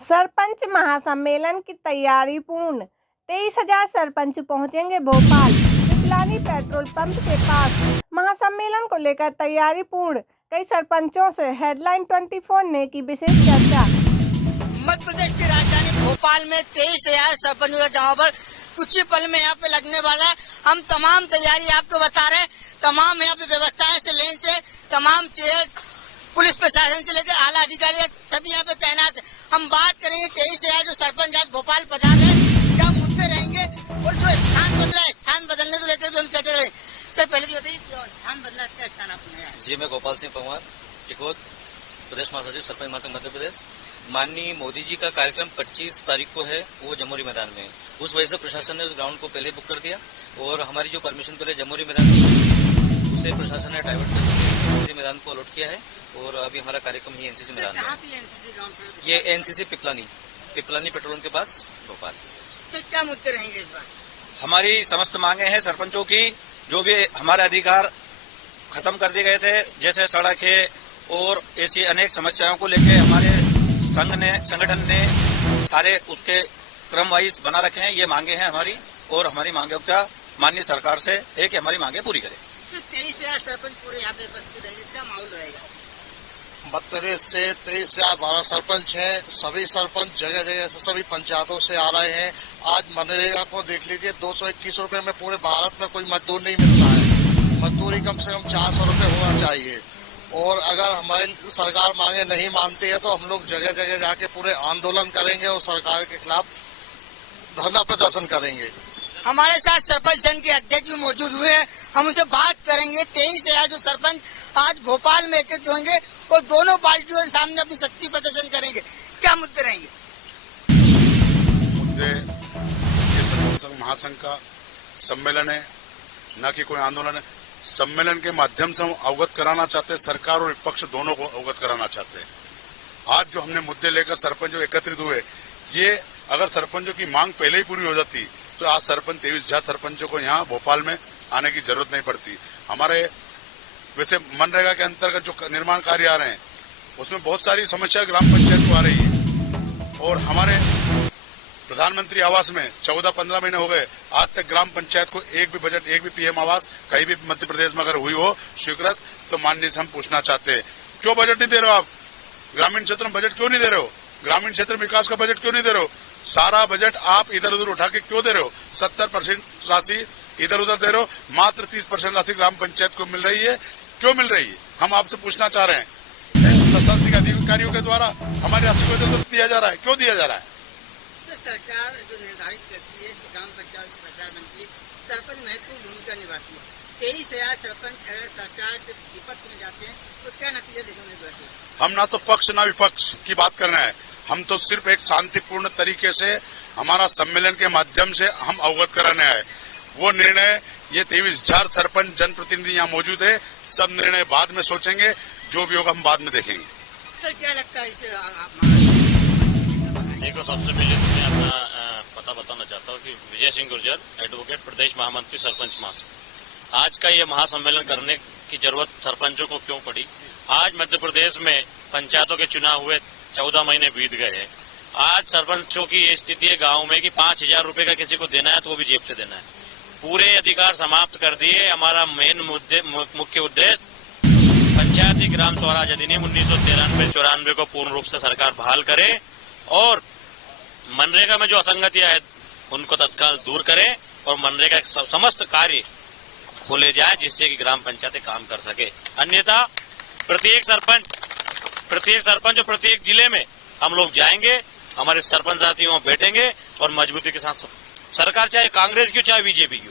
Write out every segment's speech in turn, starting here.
सरपंच महासम्मेलन की तैयारी पूर्ण। 23,000 सरपंच पहुंचेंगे भोपाल। पिपलानी पेट्रोल पंप के पास महासम्मेलन को लेकर तैयारी पूर्ण। कई सरपंचों से हेडलाइन 24 ने की विशेष चर्चा। मध्य प्रदेश की राजधानी भोपाल में 23,000 सरपंचों का जमावड़ा कुछ ही पल में यहाँ पे लगने वाला है। हम तमाम तैयारी आपको बता रहे हैं। तमाम यहाँ पे व्यवस्थाएं से लेन से तमाम चेयर पुलिस प्रशासन से लेकर आला अधिकारी सभी यहाँ पे तैनात है। हम बात करेंगे 23,000 जो सरपंच आज भोपाल पधारे हैं, क्या मुद्दे रहेंगे और जो स्थान बदला है, स्थान बदलने को लेकर भी हम चर्चा करेंगे। सर पहले तो बताइए स्थान बदला, क्या स्थान आपने नया? जी, मैं गोपाल सिंह पंवार, टिकोद, प्रदेश महासचिव सरपंच महासंघ मध्य प्रदेश। माननीय मोदी जी का कार्यक्रम 25 तारीख को है, वो जमोरी मैदान में है। उस वजह से प्रशासन ने उस ग्राउंड को पहले बुक कर दिया और हमारी जो परमिशन पहले जमोरी मैदान उसे प्रशासन ने डाइवर्ट कर एनसीसी मैदान को अलॉट किया है और अभी हमारा कार्यक्रम ही एनसीसी मैदान में है। ये एनसीसी पिपलानी पेट्रोल पंप के पास भोपाल। सर क्या मुद्दे रहेंगे इस बार? हमारी समस्त मांगे हैं सरपंचों की, जो भी हमारे अधिकार खत्म कर दिए गए थे, जैसे सड़क है और ऐसी अनेक समस्याओं को लेकर हमारे संगठन ने सारे उसके क्रम वाइज बना रखे हैं। ये मांगे हैं हमारी और हमारी मांगों का माननीय सरकार से है कि हमारी मांगे पूरी करें। 23,000 सरपंच पूरे यहाँ पे उपस्थित रहेंगे, क्या माहौल रहेगा? मध्य प्रदेश से 23,012 सरपंच हैं। सभी सरपंच जगह जगह से सभी पंचायतों से आ रहे हैं। आज मनरेगा को देख लीजिए, 221 रुपए में पूरे भारत में कोई मजदूर नहीं मिलता है। मजदूरी कम से कम 400 रुपए होना चाहिए। और अगर हमारी सरकार मांगे नहीं मानती है तो हम लोग जगह जगह जाके पूरे आंदोलन करेंगे और सरकार के खिलाफ धरना प्रदर्शन करेंगे। हमारे साथ सरपंच संघ के अध्यक्ष भी मौजूद हुए हैं, हम उनसे बात करेंगे। 23,000 जो सरपंच आज भोपाल में एकत्रित होंगे और दोनों पार्टियों के सामने अपनी शक्ति प्रदर्शन करेंगे, क्या मुद्दे रहेंगे? मुद्दे ये सरपंच संघ महासंघ का सम्मेलन है, न कि कोई आंदोलन है। सम्मेलन के माध्यम से हम अवगत कराना चाहते हैं, सरकार और विपक्ष दोनों को अवगत कराना चाहते हैं। आज जो हमने मुद्दे लेकर सरपंच जो एकत्रित हुए, ये अगर सरपंचों की मांग पहले ही पूरी हो जाती तो आज सरपंच 23,000 सरपंचों को यहाँ भोपाल में आने की जरूरत नहीं पड़ती। हमारे वैसे मनरेगा के अंतर्गत जो निर्माण कार्य आ रहे हैं उसमें बहुत सारी समस्या ग्राम पंचायत को आ रही है और हमारे प्रधानमंत्री आवास में 14-15 महीने हो गए, आज तक ग्राम पंचायत को एक भी बजट, एक भी पीएम आवास कहीं भी मध्य प्रदेश में अगर हुई हो स्वीकृत, तो माननीय से हम पूछना चाहते हैं क्यों बजट नहीं दे रहे हो आप? ग्रामीण क्षेत्र में बजट क्यों नहीं दे रहे हो? ग्रामीण क्षेत्र विकास का बजट क्यों नहीं दे रहे हो? सारा बजट आप इधर उधर उठा के क्यों दे रहे हो? 70% राशि इधर उधर दे रहे हो, मात्र 30% राशि ग्राम पंचायत को मिल रही है। क्यों मिल रही है? हम आपसे पूछना चाह रहे हैं। प्रशासनिक अधिकारियों के द्वारा हमारी राशि को इधर उधर दिया जा रहा है, क्यों दिया जा रहा है? सरकार जो निर्धारित करती है ग्राम पंचायत सरकार बनती है, सरपंच महत्वपूर्ण भूमिका निभाती है। 23,000 सरपंच अगर सरकार के विपक्ष में जाते हैं तो क्या नतीजा देखने को मिलता है? हम ना तो पक्ष ना विपक्ष की बात करना है, हम तो सिर्फ एक शांतिपूर्ण तरीके से हमारा सम्मेलन के माध्यम से हम अवगत कराने आए। वो निर्णय ये 23,000 सरपंच जनप्रतिनिधि यहाँ मौजूद है, सब निर्णय बाद में सोचेंगे, जो भी होगा हम बाद में देखेंगे। सर क्या लगता है इससे? देखो, सबसे पहले मैं अपना पता बताना चाहता हूँ कि विजय सिंह गुर्जर, एडवोकेट, प्रदेश महामंत्री सरपंच महासंघ। आज का ये महासम्मेलन करने की जरूरत सरपंचों को क्यों पड़ी? आज मध्य प्रदेश में पंचायतों के चुनाव हुए, 14 महीने बीत गए हैं। आज सरपंचों की ये स्थिति है गाँव में कि 5,000 रुपए का किसी को देना है तो वो भी जेब से देना है। पूरे अधिकार समाप्त कर दिए। हमारा मेन मुख्य उद्देश्य पंचायती ग्राम स्वराज अधिनियम 1993-94 को पूर्ण रूप से सरकार बहाल करे और मनरेगा में जो असंगतियां हैं उनको तत्काल दूर करें और मनरेगा के समस्त कार्य खोले जाए जिससे कि ग्राम पंचायतें काम कर सके। अन्यथा प्रत्येक सरपंच और प्रत्येक जिले में हम लोग जाएंगे, हमारे सरपंच साथी वहां बैठेंगे और मजबूती के साथ सरकार चाहे कांग्रेस की चाहे बीजेपी की,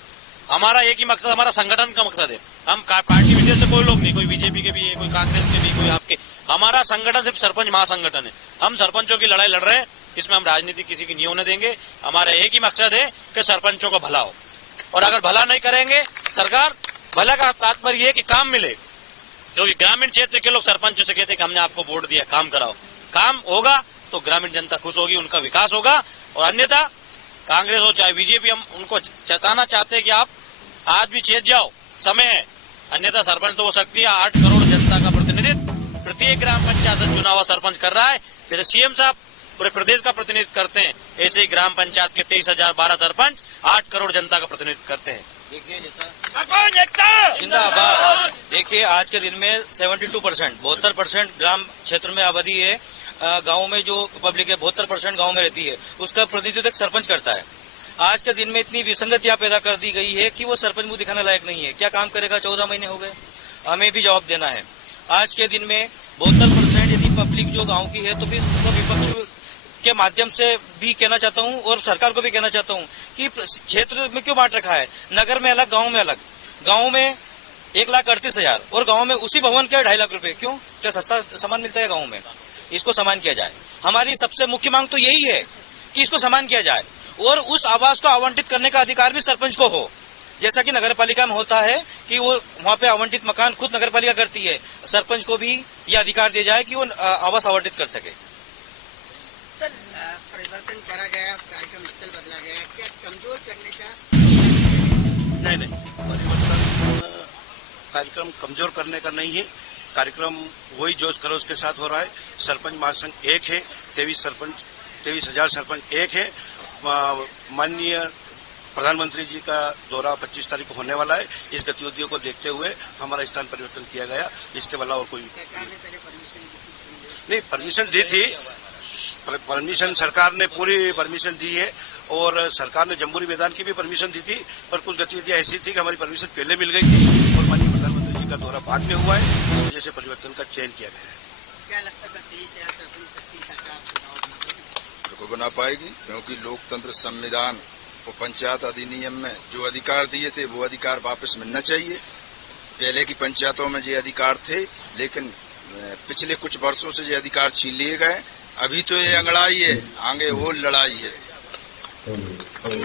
हमारा एक ही मकसद, हमारा संगठन का मकसद है। हम पार्टी विशेष से कोई लोग नहीं, कोई बीजेपी के भी है, कोई कांग्रेस के भी, कोई आपके। हमारा संगठन सिर्फ सरपंच महासंगठन है। हम सरपंचों की लड़ाई लड़ रहे हैं, इसमें हम राजनीति किसी की नहीं होने देंगे। हमारा एक ही मकसद है कि सरपंचों का भला हो और अगर भला नहीं करेंगे सरकार, भला का तात्पर्य है कि काम मिले। क्योंकि ग्रामीण क्षेत्र के लोग सरपंचों से कहते हैं कि हमने आपको वोट दिया, काम कराओ। काम होगा तो ग्रामीण जनता खुश होगी, उनका विकास होगा। और अन्यथा कांग्रेस हो चाहे बीजेपी, हम उनको चेताना चाहते हैं कि आप आज भी चेत जाओ, समय है। अन्यथा सरपंच तो हो सकती है 8 करोड़ जनता का प्रतिनिधित्व प्रत्येक ग्राम पंचायत से चुना हुआ सरपंच कर रहा है। जैसे सीएम साहब पूरे प्रदेश का प्रतिनिधित्व करते हैं, ऐसे ही ग्राम पंचायत के 23,012 सरपंच 8 करोड़ जनता का प्रतिनिधित्व करते हैं। देखिए जैसा जिंदाबाद। देखिए आज के दिन में 72% ग्राम क्षेत्र में आबादी है, गांव में जो पब्लिक है 72% गांव में रहती है, उसका प्रतिनिधित्व एक सरपंच करता है। आज के दिन में इतनी विसंगतियां पैदा कर दी गई है कि वो सरपंच मुंह दिखाने लायक नहीं है। क्या काम करेगा? 14 महीने हो गए, हमें भी जवाब देना है। आज के दिन में 72% यदि पब्लिक जो गांव की है तो फिर उसको विपक्ष के माध्यम से भी कहना चाहता हूं और सरकार को भी कहना चाहता हूं कि क्षेत्र में क्यों बांट रखा है, नगर में अलग, गांव में अलग। गांव में 1,38,000 और गांव में उसी भवन के 2.5 लाख रुपए। क्यों? क्या सस्ता सामान मिलता है गांव में? इसको समान किया जाए। हमारी सबसे मुख्य मांग तो यही है कि इसको समान किया जाए और उस आवास को आवंटित करने का अधिकार भी सरपंच को हो, जैसा कि नगर पालिका में होता है कि वो वहाँ पे आवंटित मकान खुद नगर पालिका करती है। सरपंच को भी ये अधिकार दिया जाए कि वो आवास आवंटित कर सके। सर, परिवर्तन करा गया, कार्यक्रम स्थल बदला गया, क्या कमजोर करने का? नहीं, परिवर्तन कार्यक्रम कमजोर करने का नहीं है। कार्यक्रम वही जोश खरोश के साथ हो रहा है। सरपंच महासंघ एक है, 23,000 सरपंच एक है। माननीय प्रधानमंत्री जी का दौरा 25 तारीख को होने वाला है। इस गतिविधियों को देखते हुए हमारा स्थान परिवर्तन किया गया। इसके अलावा और कोई सरकार ने पहले परमिशन नहीं, परमिशन दी थी। परमिशन सरकार ने पूरी परमिशन दी है और सरकार ने जम्बूरी मैदान की भी परमिशन दी थी, पर कुछ गतिविधियां ऐसी थी कि हमारी परमिशन पहले मिल गई थी और माननीय प्रधानमंत्री जी का दौरा बाद में हुआ है। इस वजह से परिवर्तन का चयन किया गया है। क्या लगता है? 23,000 सरपंच शक्ति सरकार बिल्कुल बना पाएगी, क्योंकि लोकतंत्र संविधान और पंचायत अधिनियम में जो अधिकार दिए थे वो अधिकार वापस मिलना चाहिए। पहले की पंचायतों में ये अधिकार थे, लेकिन पिछले कुछ वर्षों से ये अधिकार छीन लिए गए। अभी तो ये अंगड़ाई है, आगे वो लड़ाई है।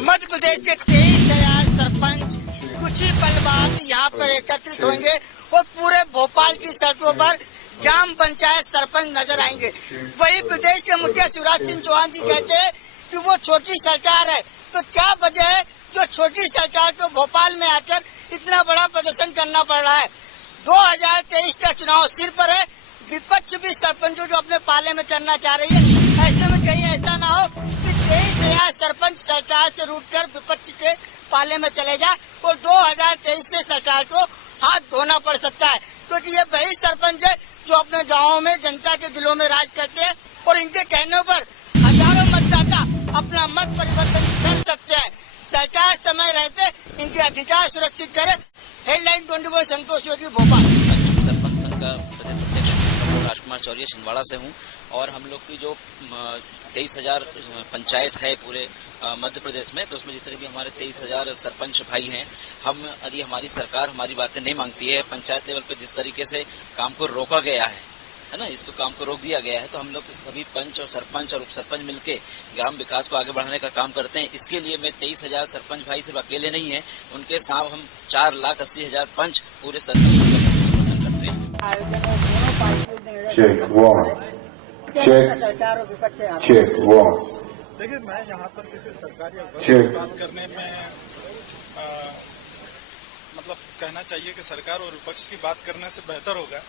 मध्य प्रदेश के 23,000 सरपंच कुछ ही पल बाद यहाँ पर एकत्रित होंगे और पूरे भोपाल की सड़कों पर ग्राम पंचायत सरपंच नजर आएंगे। वही प्रदेश के मुखिया शिवराज सिंह चौहान जी कहते हैं कि वो छोटी सरकार है, तो क्या वजह है जो छोटी सरकार को भोपाल में आकर इतना बड़ा प्रदर्शन करना पड़ रहा है? 2023 का चुनाव सिर पर है, विपक्ष भी सरपंचों को अपने पाले में करना चाह रही है। ऐसे में कहीं ऐसा ना हो कि 23,000 सरपंच सरकार से रूठकर विपक्ष के पाले में चले जाए और 2023 से सरकार को हाथ धोना पड़ सकता है, क्योंकि ये वही सरपंच है जो अपने गाँव में जनता के दिलों में राज करते हैं और इनके कहने पर हजारों मतदाता अपना मत परिवर्तन कर सकते हैं। सरकार समय रहते इनके अधिकार सुरक्षित करे। हेडलाइन 24 संतोष योगी, भोपाल। सरपंच संघ का प्रदेश अध्यक्ष राजकुमार चौरिया छिंदवाड़ा से हूँ और हम लोग की जो 23,000 पंचायत है पूरे मध्य प्रदेश में, तो उसमें जितने भी हमारे 23,000 सरपंच भाई हैं, हम यदि हमारी सरकार हमारी बातें नहीं मांगती है, पंचायत लेवल पर जिस तरीके से काम को रोका गया है ना, इसको काम को रोक दिया गया है, तो हम लोग सभी पंच और सरपंच और उप सरपंच मिलके ग्राम विकास को आगे बढ़ाने का काम करते हैं। इसके लिए मैं 23,000 सरपंच भाई सिर्फ अकेले नहीं है, उनके साथ हम 4,80,000 पंच पूरे सरपंच समर्थन करते हैं। सरकार और विपक्ष देखिए, मैं यहाँ पर किसी सरकारी अवसर बात करने में मतलब कहना चाहिए कि सरकार और विपक्ष की बात करने से बेहतर होगा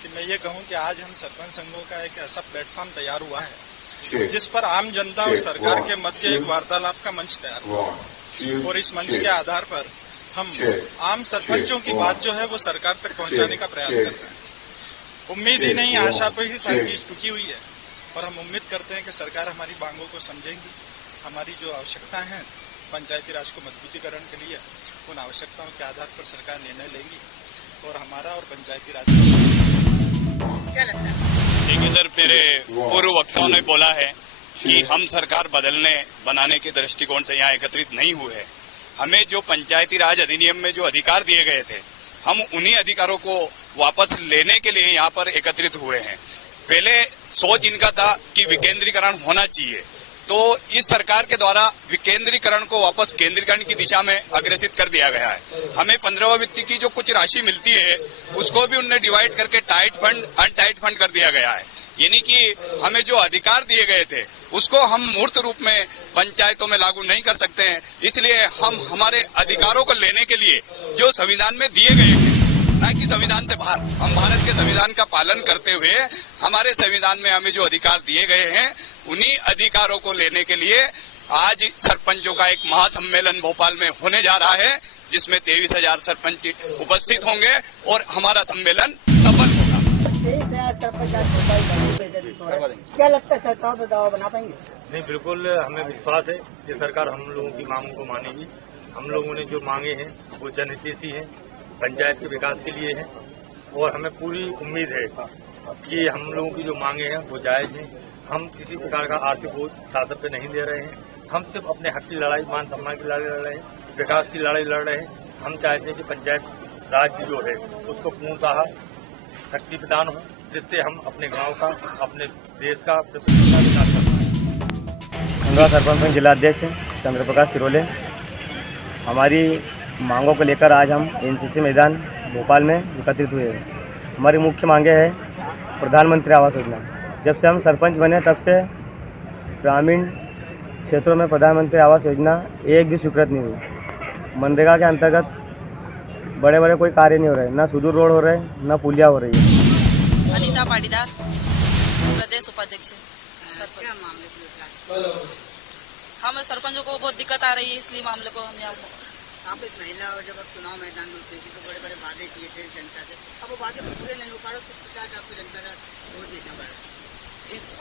कि मैं ये कहूँ कि आज हम सरपंच संघों का एक ऐसा प्लेटफॉर्म तैयार हुआ है जिस पर आम जनता और सरकार के मध्य एक वार्तालाप का मंच तैयार हुआ और इस मंच के आधार पर हम आम सरपंचों की बात जो है वो सरकार तक पहुँचाने का प्रयास कर रहे हैं। उम्मीद ही नहीं, आशा पर ही सारी चीज टुकी हुई है और हम उम्मीद करते हैं कि सरकार हमारी मांगों को समझेंगी। हमारी जो आवश्यकताएं हैं पंचायती राज को मजबूतीकरण के लिए, उन आवश्यकताओं के आधार पर सरकार निर्णय लेगी और हमारा और पंचायती राज क्या लगता है? देखिए सर, मेरे पूर्व वक्ताओं ने बोला है कि हम सरकार बनाने के दृष्टिकोण से यहाँ एकत्रित नहीं हुए हैं। हमें जो पंचायती राज अधिनियम में जो अधिकार दिए गए थे, हम उन्हीं अधिकारों को वापस लेने के लिए यहाँ पर एकत्रित हुए हैं। पहले सोच इनका था कि विकेंद्रीकरण होना चाहिए, तो इस सरकार के द्वारा विकेंद्रीकरण को वापस केंद्रीकरण की दिशा में अग्रसित कर दिया गया है। हमें 15वां वित्त की जो कुछ राशि मिलती है उसको भी उनने डिवाइड करके टाइट फंड अनटाइट फंड कर दिया गया है। यानी कि हमें जो अधिकार दिए गए थे उसको हम मूर्त रूप में पंचायतों में लागू नहीं कर सकते हैं। इसलिए हम हमारे अधिकारों को लेने के लिए जो संविधान में दिए गए हैं, न कि संविधान से बाहर, हम भारत के संविधान का पालन करते हुए हमारे संविधान में हमें जो अधिकार दिए गए हैं उन्हीं अधिकारों को लेने के लिए आज सरपंचों का एक महासम्मेलन भोपाल में होने जा रहा है, जिसमें 23,000 सरपंच उपस्थित होंगे और हमारा सम्मेलन सफल होगा। क्या लगता है सरकार बदलाव बना पाएंगे? नहीं, बिल्कुल हमें विश्वास है कि सरकार हम लोगों की मांगों को मानेगी। हम लोगों ने जो मांगे हैं वो जनहितैषी हैं, पंचायत के विकास के लिए हैं और हमें पूरी उम्मीद है कि हम लोगों की जो मांगे हैं वो जायज हैं। हम किसी प्रकार का आर्थिक बोझ शासन पे नहीं दे रहे हैं। हम सिर्फ अपने हक की लड़ाई, मान सम्मान की लड़ाई लड़ रहे हैं, विकास की लड़ाई लड़ रहे हैं। हम चाहते हैं कि पंचायत राज जो है उसको पूर्णतः शक्ति प्रदान हो, जिससे हम अपने गांव का, अपने देश का, अपने प्रदेश का विकास कर पाएं। खंडवा सरपंच संघ जिला अध्यक्ष चंद्र प्रकाश तिरोले। हमारी मांगों को लेकर आज हम एनसीसी मैदान भोपाल में एकत्रित हुए हैं। हमारी मुख्य मांगे है प्रधानमंत्री आवास योजना। जब से हम सरपंच बने तब से ग्रामीण क्षेत्रों में प्रधानमंत्री आवास योजना एक भी स्वीकृत नहीं हुई। मनरेगा के अंतर्गत बड़े बड़े कोई कार्य नहीं हो रहे, ना सुदूर रोड हो रहे, ना पुलिया हो रही है। अनीता पाटीदार, प्रदेश उपाध्यक्ष। क्या मामले हम सरपंचों को बहुत दिक्कत आ रही है, इसलिए मामले को हम आप एक महिला हो, जब आप चुनाव मैदान में उतरी थी तो बड़े बड़े वादे किए थे जनता से, अब वो वादे पूरे नहीं हो पा रहे, किस प्रकार आपको जनता का बोझ देना पड़ रहा?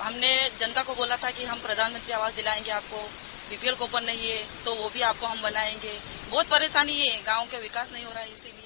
हमने जनता को बोला था कि हम प्रधानमंत्री आवास दिलाएंगे आपको, बीपीएल कूपन नहीं है तो वो भी आपको हम बनाएंगे। बहुत परेशानी है, गांव के विकास नहीं हो रहा है, इसीलिए